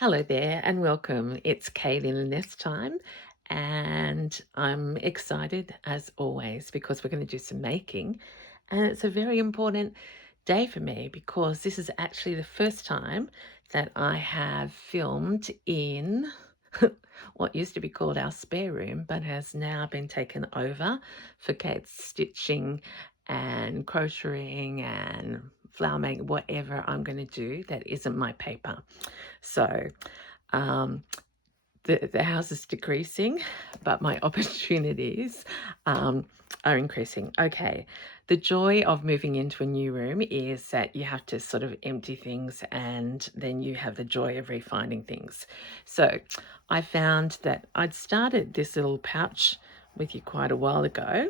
Hello there and welcome. It's Kaylin this time, and I'm excited as always because we're going to do some making. And it's a very important day for me because this is actually the first time that I have filmed in what used to be called our spare room, but has now been taken over for Kate's stitching and crocheting and flower making, whatever I'm going to do that isn't my paper. So um, the house is decreasing, but my opportunities are increasing. Okay, the joy of moving into a new room is that you have to sort of empty things and then you have the joy of refinding things. So I found that I'd started this little pouch with you quite a while ago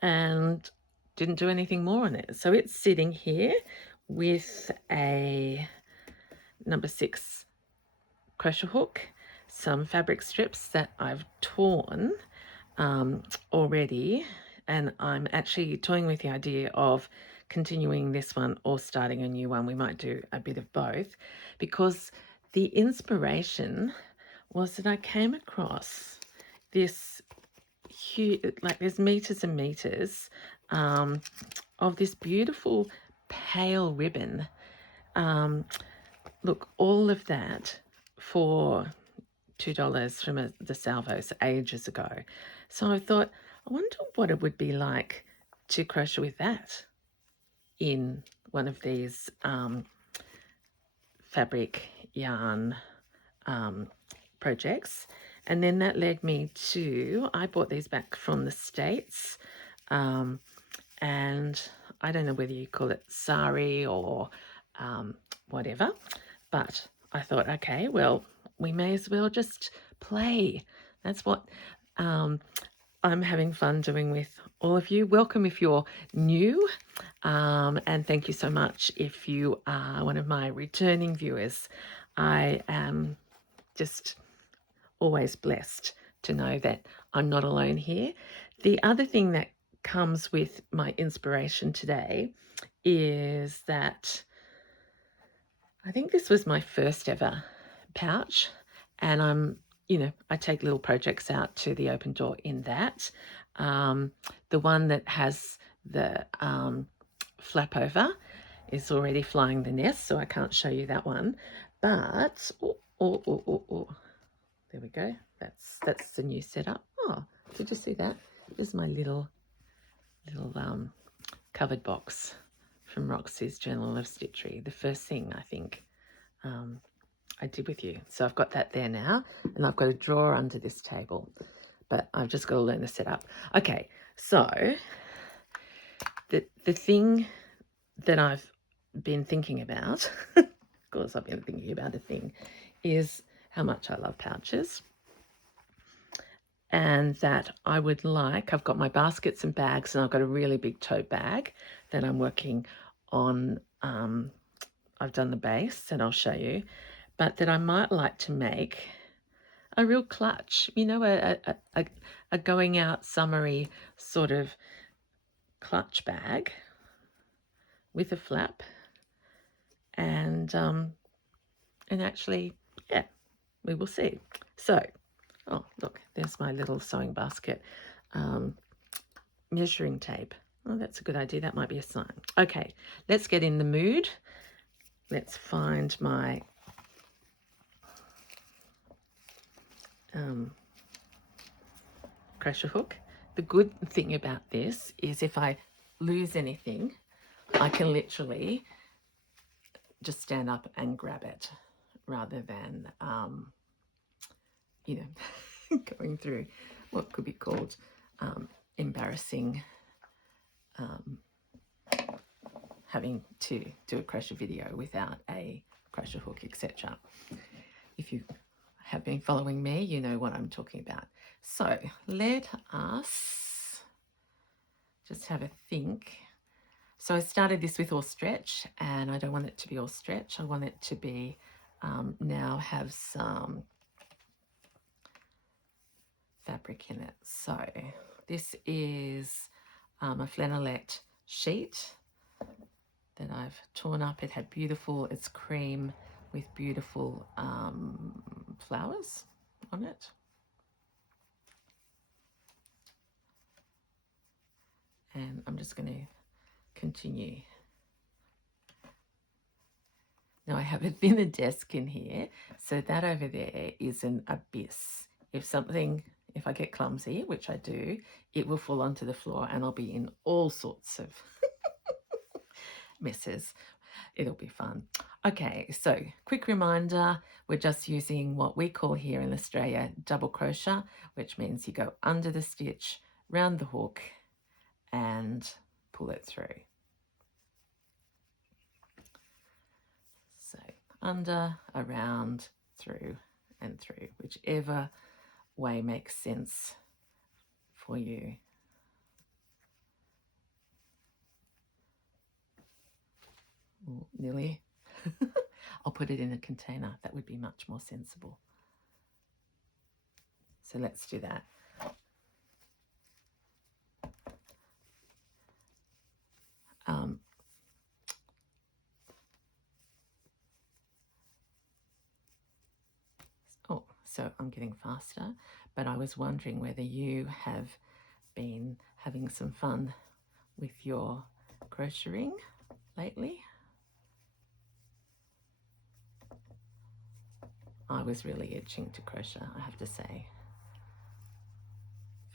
and didn't do anything more on it. So it's sitting here with a number 6 crochet hook, some fabric strips that I've torn already, and I'm actually toying with the idea of continuing this one or starting a new one. We might do a bit of both because the inspiration was that I came across this huge, like there's meters and meters of this beautiful pale ribbon. Look, all of that for $2 from the Salvos ages ago. So I thought, I wonder what it would be like to crochet with that in one of these fabric yarn projects. And then that led me to, I bought these back from the States, and I don't know whether you call it sari or whatever, but I thought, okay, well, we may as well just play. That's what I'm having fun doing with all of you. Welcome if you're new, and thank you so much if you are one of my returning viewers. I am just always blessed to know that I'm not alone here. The other thing that comes with my inspiration today is that I think this was my first ever pouch, and I take little projects out to the open door in that. The one that has the flap over is already flying the nest, so I can't show you that one. But there we go. That's the new setup. Oh, did you see that? This is my little covered box from Roxy's Journal of Stitchery. The first thing I think I did with you. So I've got that there now, and I've got a drawer under this table, but I've just got to learn to set up. Okay, so the thing that I've been thinking about, of course I've been thinking about a thing, is how much I love pouches. And that I would like, I've got my baskets and bags, and I've got a really big tote bag that I'm working on. I've done the base, and I'll show you, but that I might like to make a real clutch, a going out summery sort of clutch bag with a flap, and actually, yeah, we will see. So, oh, look, there's my little sewing basket. Measuring tape. Oh, that's a good idea. That might be a sign. Okay, let's get in the mood. Let's find my crochet hook. The good thing about this is if I lose anything, I can literally just stand up and grab it rather than, going through what could be called embarrassing having to do a crochet video without a crochet hook, etc. If you have been following me, you know what I'm talking about. So let us just have a think. So I started this with all stretch, and I don't want it to be all stretch. I want it to be now have some fabric in it. So this is a flannelette sheet that I've torn up. It had beautiful, it's cream with beautiful flowers on it. And I'm just going to continue. Now I have a thinner desk in here, so that over there is an abyss. If I get clumsy, which I do, it will fall onto the floor and I'll be in all sorts of messes. It'll be fun. Okay, so quick reminder, we're just using what we call here in Australia double crochet, which means you go under the stitch, round the hook, and pull it through. So under, around, through, and through, whichever way makes sense for you. Ooh, nearly. I'll put it in a container. That would be much more sensible. So let's do that. So I'm getting faster, but I was wondering whether you have been having some fun with your crocheting lately. I was really itching to crochet, I have to say.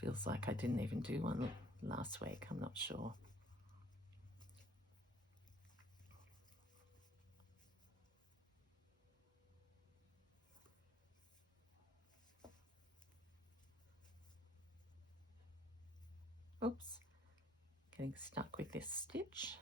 Feels like I didn't even do one last week, I'm not sure. Oops, getting stuck with this stitch.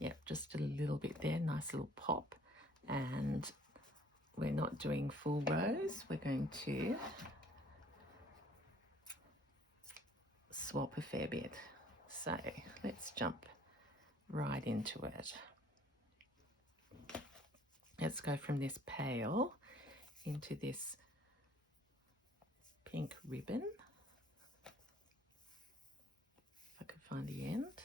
Yep, just a little bit there, nice little pop. And we're not doing full rows, we're going to swap a fair bit. So let's jump right into it. Let's go from this pale into this pink ribbon. If I could find the end.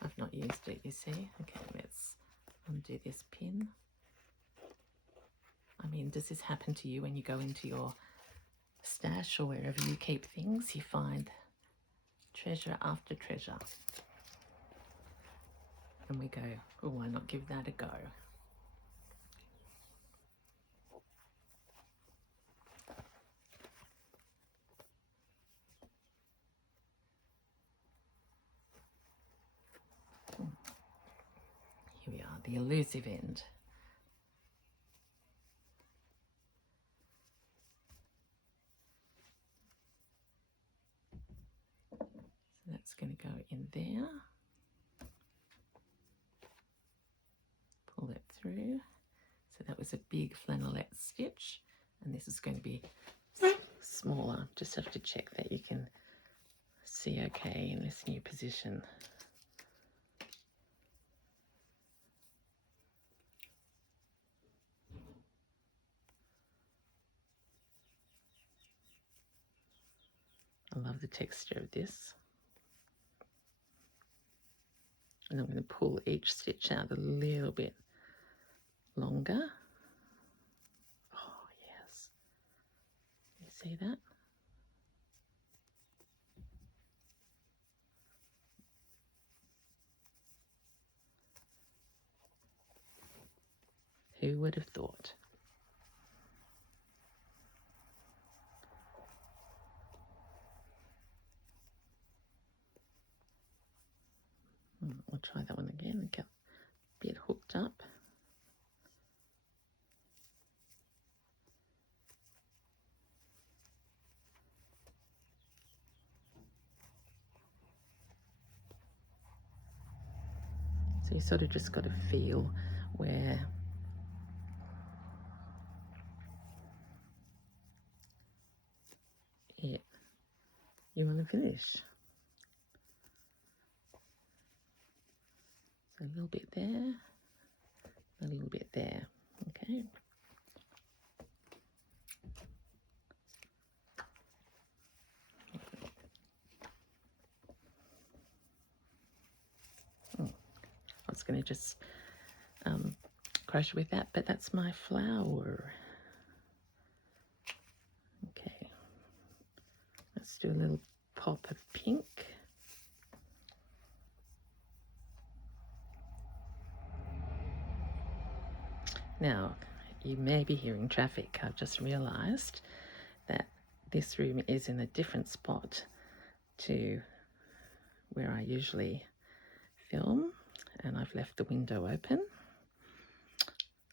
I've not used it, you see. Okay, let's undo this pin. I mean, does this happen to you when you go into your stash or wherever you keep things? You find treasure after treasure. And we go, oh, why not give that a go? Here we are, the elusive end. So that's going to go in there. Pull it through. So that was a big flannelette stitch, and this is going to be smaller. Just have to check that you can see okay in this new position. I love the texture of this. And I'm going to pull each stitch out a little bit longer. Oh, yes. You see that? Who would have thought? I'll try that one again and get a bit hooked up. So you sort of just got to feel where you want to finish. So a little bit there, a little bit there. Okay. I was going to just crochet with that, but that's my flower. Okay, let's do a little pop of pink. Now, you may be hearing traffic. I've just realised that this room is in a different spot to where I usually film, and I've left the window open.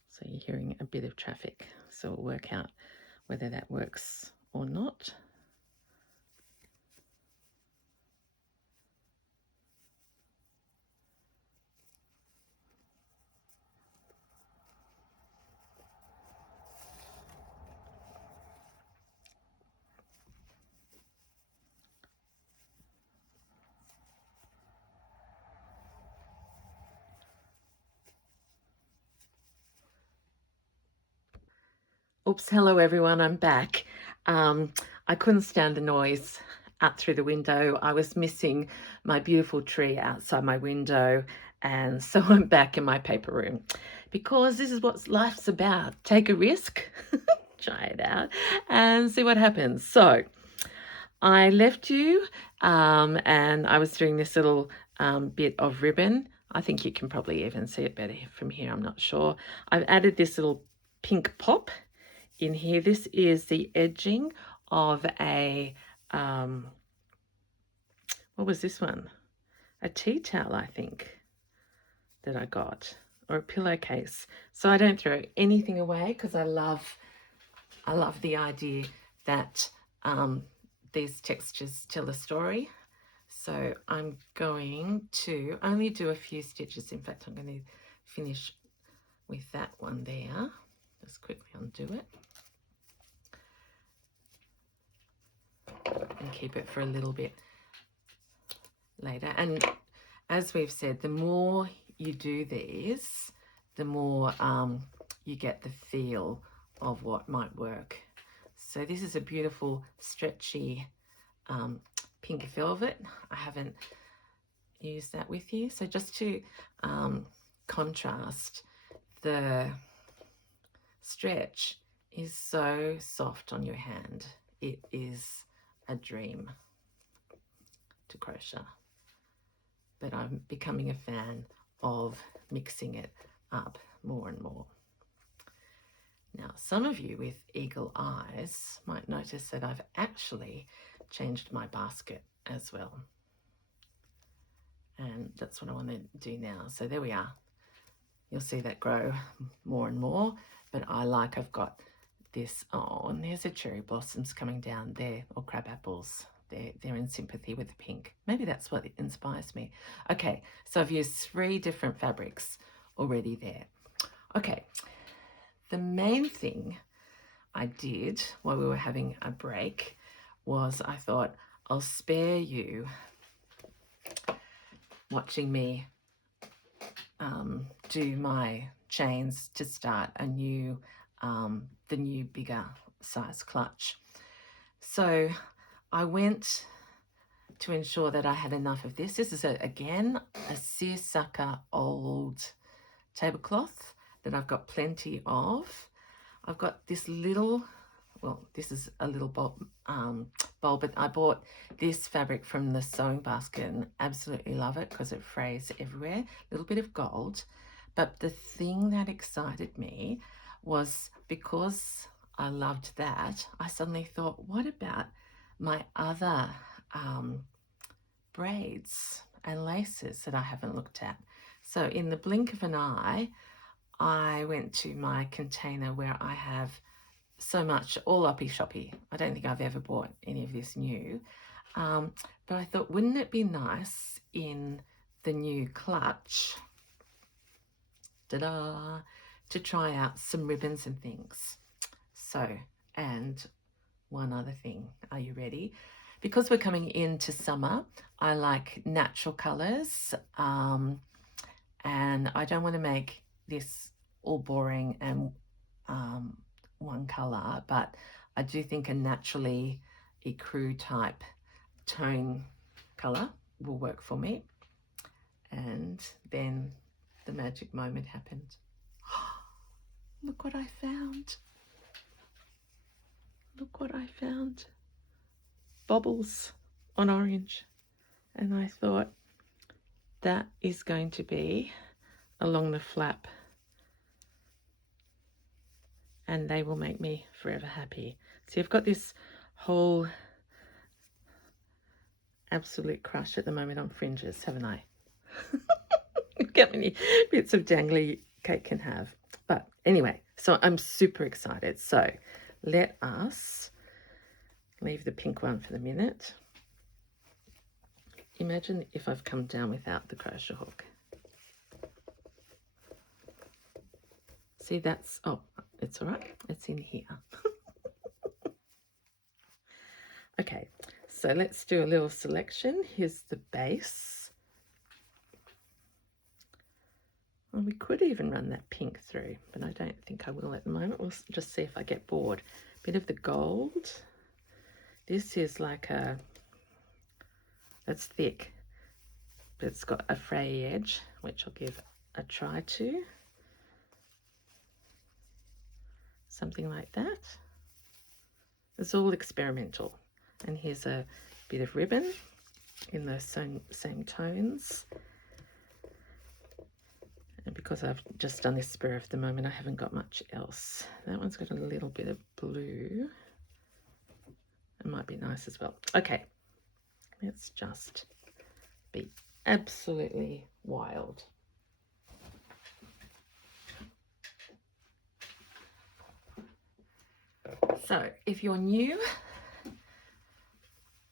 So you're hearing a bit of traffic. So we'll work out whether that works or not. Oops, hello everyone, I'm back. I couldn't stand the noise out through the window. I was missing my beautiful tree outside my window, and so I'm back in my paper room because this is what life's about. Take a risk, try it out, and see what happens. So I left you, and I was doing this little bit of ribbon. I think you can probably even see it better from here, I'm not sure. I've added this little pink pop in here. This is the edging of a, what was this one? A tea towel, I think, that I got, or a pillowcase. So I don't throw anything away because I love the idea that these textures tell a story. So I'm going to only do a few stitches. In fact, I'm going to finish with that one there. Just quickly undo it. And keep it for a little bit later. And as we've said, the more you do these, the more you get the feel of what might work. So this is a beautiful stretchy pink velvet. I haven't used that with you. So just to contrast, the stretch is so soft on your hand. It is a dream to crochet, but I'm becoming a fan of mixing it up more and more. Now, some of you with eagle eyes might notice that I've actually changed my basket as well, and that's what I want to do now. So there we are. You'll see that grow more and more, but I've got this, oh, and there's a cherry blossoms coming down there, or crab apples. They're in sympathy with the pink. Maybe that's what inspires me. Okay, so I've used 3 different fabrics already there. Okay, the main thing I did while we were having a break was I thought I'll spare you watching me do my chains to start a new, the new bigger size clutch. So I went to ensure that I had enough of this. This is, again, a seersucker old tablecloth that I've got plenty of. I've got this little, well, this is a little bowl, but I bought this fabric from the sewing basket and absolutely love it because it frays everywhere. A little bit of gold. But the thing that excited me was, because I loved that, I suddenly thought, what about my other braids and laces that I haven't looked at? So in the blink of an eye, I went to my container where I have so much, all uppy shoppy. I don't think I've ever bought any of this new. But I thought, wouldn't it be nice in the new clutch, ta-da, to try out some ribbons and things. So, and one other thing, are you ready? Because we're coming into summer, I like natural colours, and And I don't want to make this all boring and one colour, but I do think a naturally ecru type tone colour will work for me. And then the magic moment happened. Look what I found. Look what I found. Bobbles on orange. And I thought that is going to be along the flap. And they will make me forever happy. See, I've got this whole absolute crush at the moment on fringes, haven't I? Look how many bits of dangly cake can have. But anyway, so I'm super excited. So let us leave the pink one for the minute. Imagine if I've come down without the crochet hook. See, that's, oh, it's all right. It's in here. Okay, so let's do a little selection. Here's the base. Well, we could even run that pink through, but I don't think I will at the moment. We'll just see if I get bored. Bit of the gold. This is like a, it's thick, but it's got a fray edge, which I'll give a try to. Something like that. It's all experimental. And here's a bit of ribbon in those same tones. And because I've just done this spur of the moment, I haven't got much else. That one's got a little bit of blue. It might be nice as well. Okay, let's just be absolutely wild. So if you're new,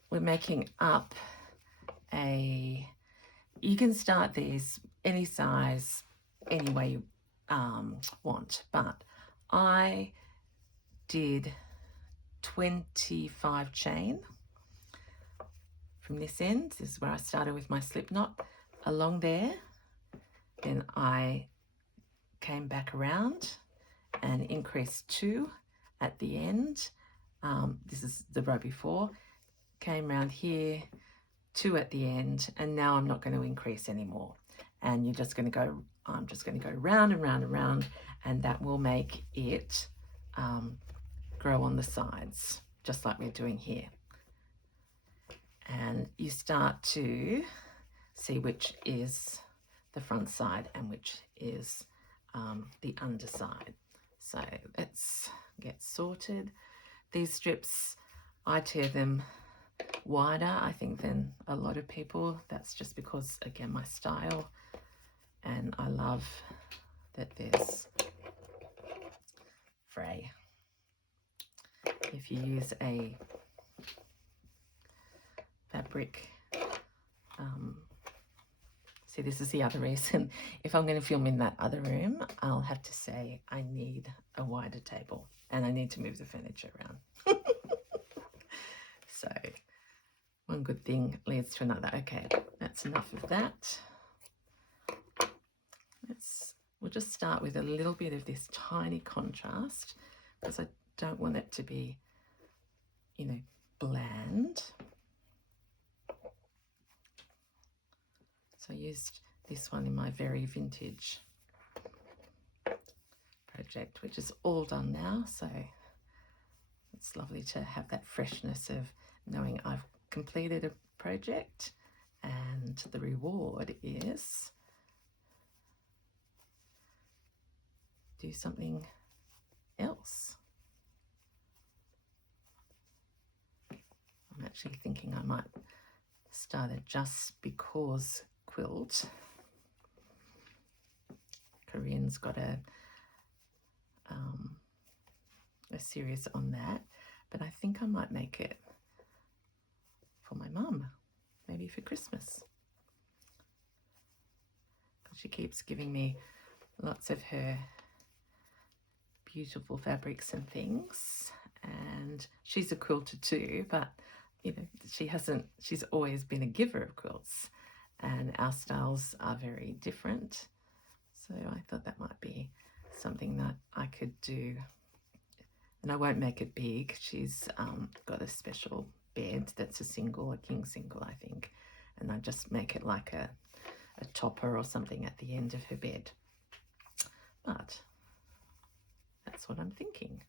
we're making up you can start these any size, any way you want, but I did 25 chain from this end. This is where I started with my slip knot along there. Then I came back around and increased 2 at the end. This is the row before. Came around here, 2 at the end, and now I'm not going to increase anymore. And you're just going to go, I'm just going to go round and round and round, and that will make it grow on the sides, just like we're doing here. And you start to see which is the front side and which is the underside. So let's get sorted. These strips, I tear them wider, I think, than a lot of people. That's just because, again, my style, and I love that there's fray. If you use a fabric, see, this is the other reason. If I'm going to film in that other room, I'll have to say I need a wider table and I need to move the furniture around. So one good thing leads to another. Okay, that's enough of that. We'll just start with a little bit of this tiny contrast because I don't want it to be, you know, bland. So I used this one in my very vintage project, which is all done now. So it's lovely to have that freshness of knowing I've completed a project, and the reward is do something else. I'm actually thinking I might start a Just Because quilt. Corinne's got a series on that, but I think I might make it for my mum, maybe for Christmas. She keeps giving me lots of her beautiful fabrics and things, and she's a quilter too, but you know, she's always been a giver of quilts, and our styles are very different. So I thought that might be something that I could do. And I won't make it big. She's got a special bed that's a single, a king single, I think. And I just make it like a topper or something at the end of her bed. But that's what I'm thinking.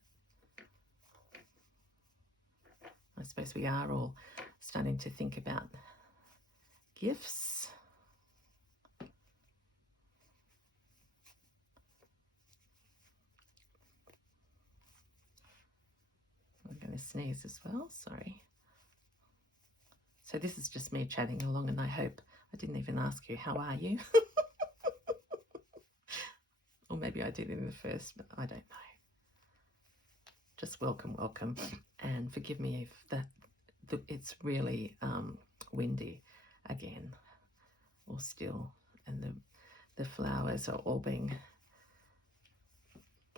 I suppose we are all starting to think about gifts. I'm going to sneeze as well, sorry. So this is just me chatting along, and I hope I didn't even ask you, how are you? Or maybe I did in the first, but I don't know. Just welcome, welcome. And forgive me if it's really windy again, or still, and the flowers are all being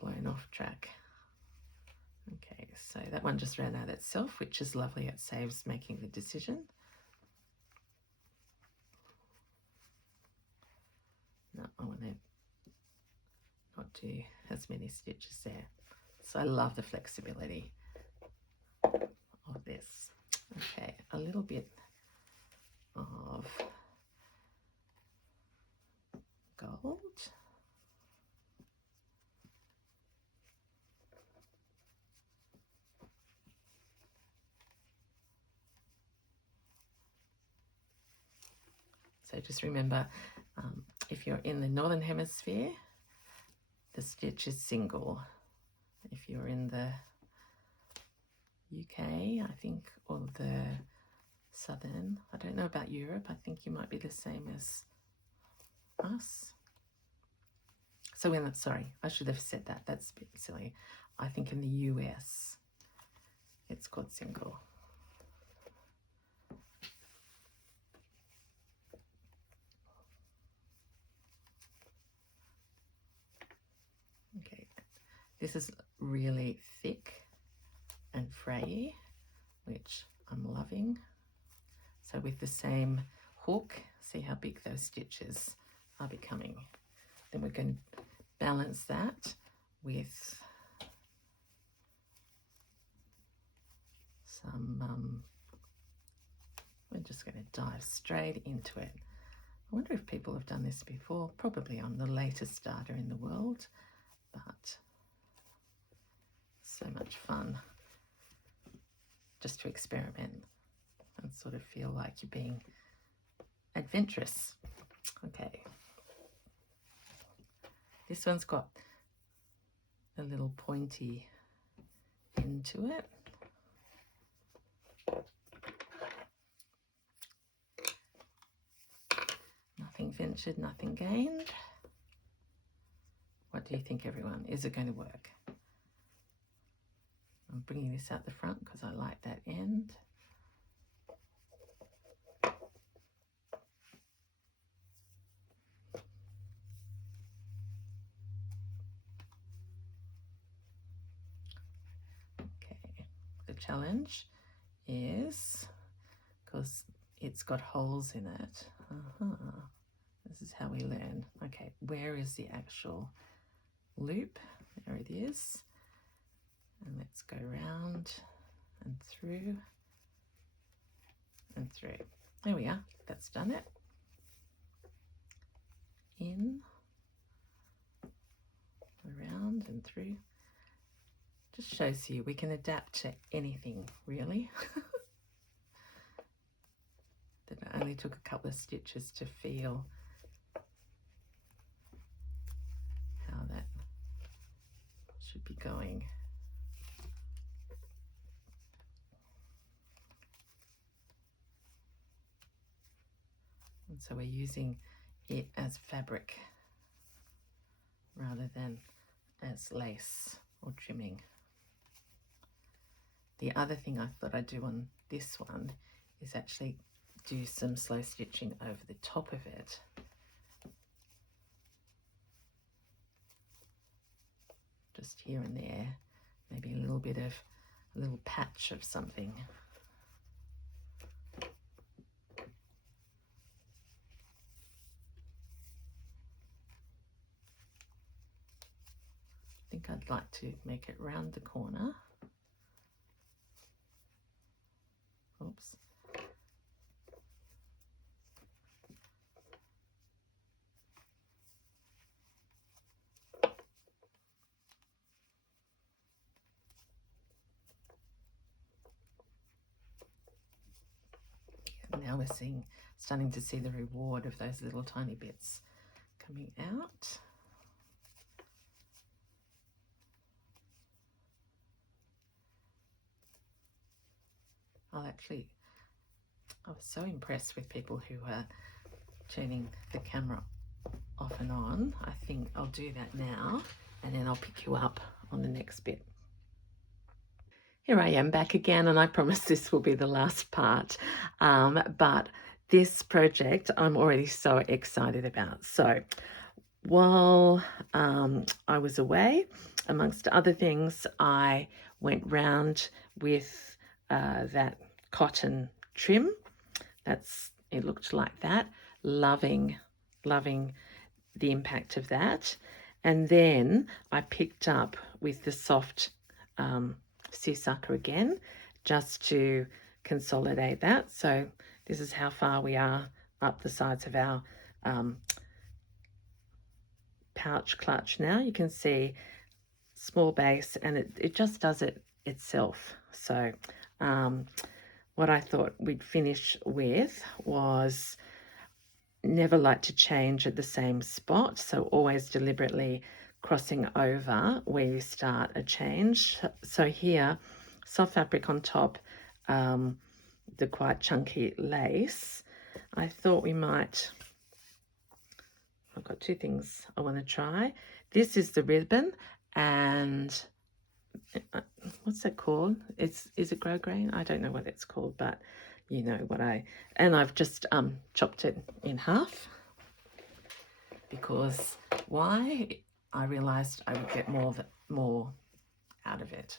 blown off track. Okay, so that one just ran out itself, which is lovely. It saves making the decision. No, I want to not do as many stitches there. So I love the flexibility of this. Okay, a little bit of gold. So just remember, if you're in the Northern Hemisphere, the stitch is single. If you're in the UK, I think, or the Southern, I don't know about Europe, I think you might be the same as us. So sorry, I should have said that. That's a bit silly. I think in the US, it's called single. Okay, this is really thick and frayy, which I'm loving. So with the same hook, see how big those stitches are becoming. Then we're going to balance that with some, we're just going to dive straight into it. I wonder if people have done this before, probably on the latest starter in the world, but so much fun just to experiment and sort of feel like you're being adventurous. Okay. This one's got a little pointy end to it. Nothing ventured, nothing gained. What do you think, everyone? Is it going to work? I'm bringing this out the front because I like that end. Okay, the challenge is, because it's got holes in it, this is how we learn. Okay, where is the actual loop? There it is. And let's go round and through and through. There we are, that's done it. In, around and through. Just shows you we can adapt to anything, really. That it only took a couple of stitches to feel how that should be going. And so we're using it as fabric rather than as lace or trimming. The other thing I thought I'd do on this one is actually do some slow stitching over the top of it. Just here and there, maybe a little patch of something. think I'd like to make it round the corner. Oops. Now we're starting to see the reward of those little tiny bits coming out. I was so impressed with people who are turning the camera off and on. I think I'll do that now, and then I'll pick you up on the next bit. Here I am back again, and I promise this will be the last part. But this project I'm already so excited about. So while I was away, amongst other things, I went round with that cotton trim. It looked like that. Loving the impact of that. And then I picked up with the soft seersucker again, just to consolidate that. So this is how far we are up the sides of our pouch clutch now. You can see small base, and it just does it itself. So what I thought we'd finish with was never like to change at the same spot, so always deliberately crossing over where you start a change. So here, soft fabric on top, the quite chunky lace. I thought we might, I've got two things I want to try. This is the ribbon, and what's that called? Is it grosgrain? I don't know what it's called, but you know what I've just chopped it in half, because why? I realized I would get more out of it.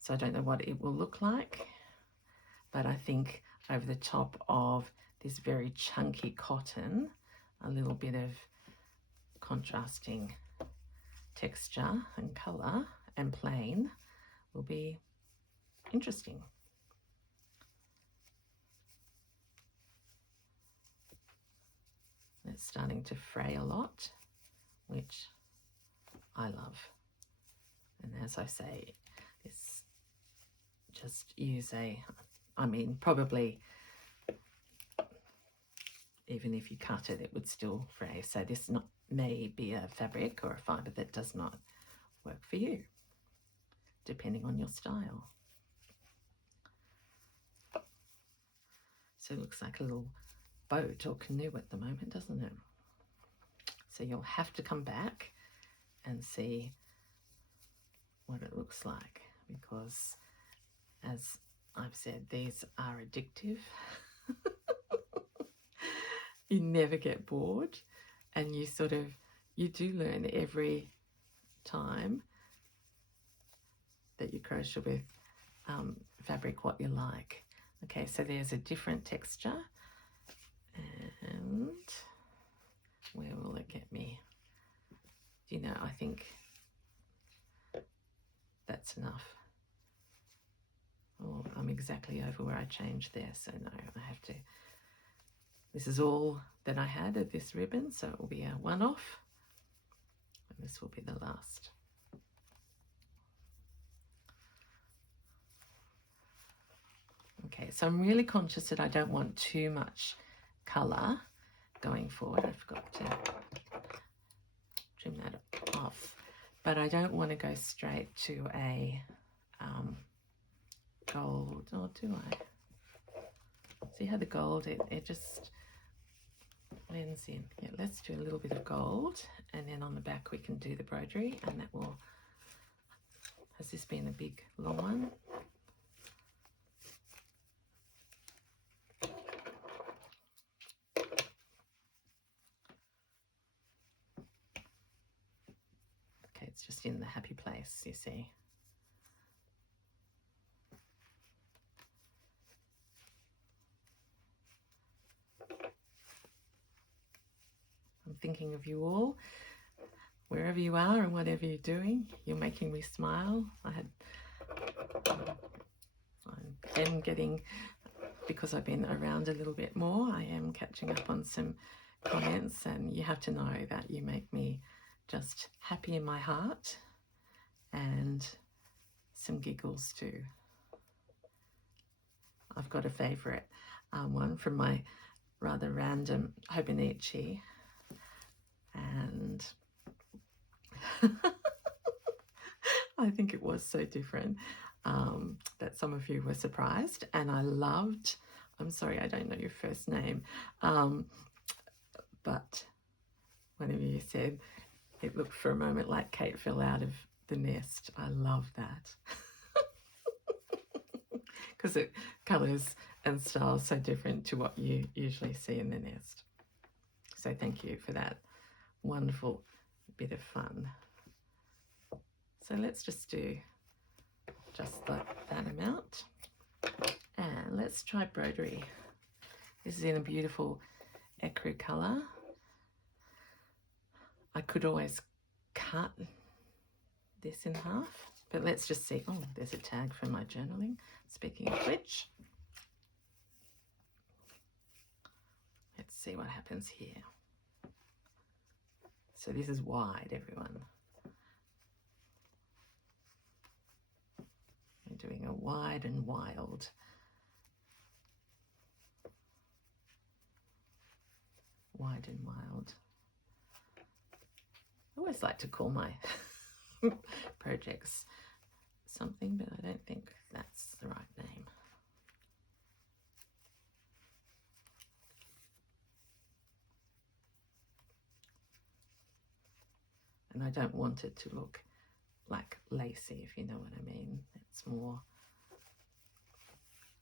So I don't know what it will look like, but I think over the top of this very chunky cotton, a little bit of contrasting texture and color and plain will be interesting. It's starting to fray a lot, which I love. And as I say, it's just probably even if you cut it, it would still fray. So this may be a fabric or a fibre that does not work for you, depending on your style. So it looks like a little boat or canoe at the moment, doesn't it? So you'll have to come back and see what it looks like, because as I've said, these are addictive. You never get bored, and you do learn every time that you crochet with fabric what you like. Okay, so there's a different texture, and where will it get me? You know, I think that's enough. Oh, I'm exactly over where I changed there, so no, I have to. This is all that I had of this ribbon, so it will be a one-off, and this will be the last. Okay, so I'm really conscious that I don't want too much colour going forward. I forgot to trim that off, but I don't want to go straight to a gold, or do I? See how the gold, it just blends in. Yeah, let's do a little bit of gold, and then on the back we can do the broderie, and that will, has this been a big long one? Okay, it's just in the happy place, you see. I'm thinking of you all. wherever you are and whatever you're doing, you're making me smile. I am getting, because I've been around a little bit more, I am catching up on some comments, and you have to know that you make me just happy in my heart, and some giggles too. I've got a favourite one from my rather random Hobonichi, and I think it was so different that some of you were surprised, and I loved, I'm sorry I don't know your first name, but one of you said it looked for a moment like Kate fell out of the nest. I love that. Because it colours and styles so different to what you usually see in the nest. So thank you for that wonderful bit of fun. So let's just do just that amount, and let's try broderie. This is in a beautiful ecru colour. I could always cut this in half, but let's just see. Oh, there's a tag for my journaling. Speaking of which, let's see what happens here. So this is wide, everyone. We're doing a wide and wild. Wide and wild. I always like to call my projects something, but I don't think that's the right name. And I don't want it to look like lacy, if you know what I mean. It's more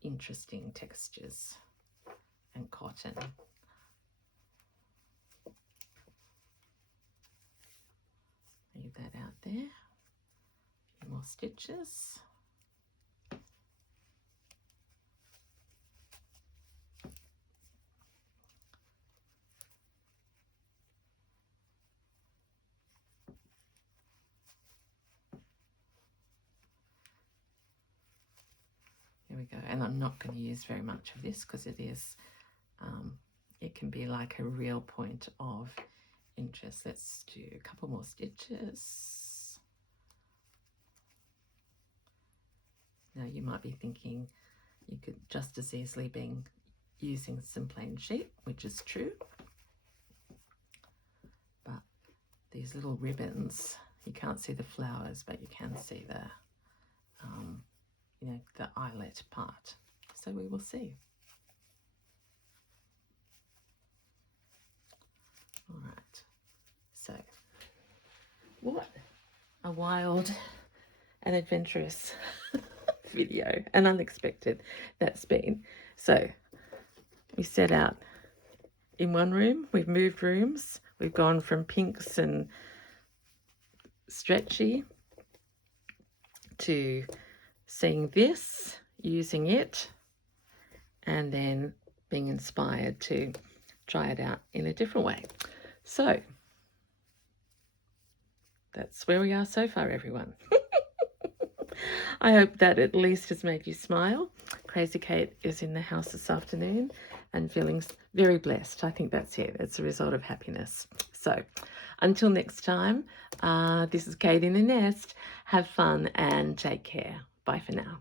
interesting textures and cotton. Leave that out there. A few more stitches. There we go. And I'm not going to use very much of this because it is, it can be like a real point of interest. Let's do a couple more stitches. Now you might be thinking you could just as easily be using some plain sheet, which is true. But these little ribbons, you can't see the flowers, but you can see the you know, the eyelet part. So we will see. All right. So what a wild and adventurous video, and unexpected that's been. So we set out in one room, we've moved rooms, we've gone from pinks and stretchy to seeing this, using it, and then being inspired to try it out in a different way. So that's where we are so far, everyone. I hope that at least has made you smile. Crazy Kate is in the house this afternoon and feeling very blessed. I think that's it. It's a result of happiness. So until next time, this is Kate in the Nest. Have fun and take care. Bye for now.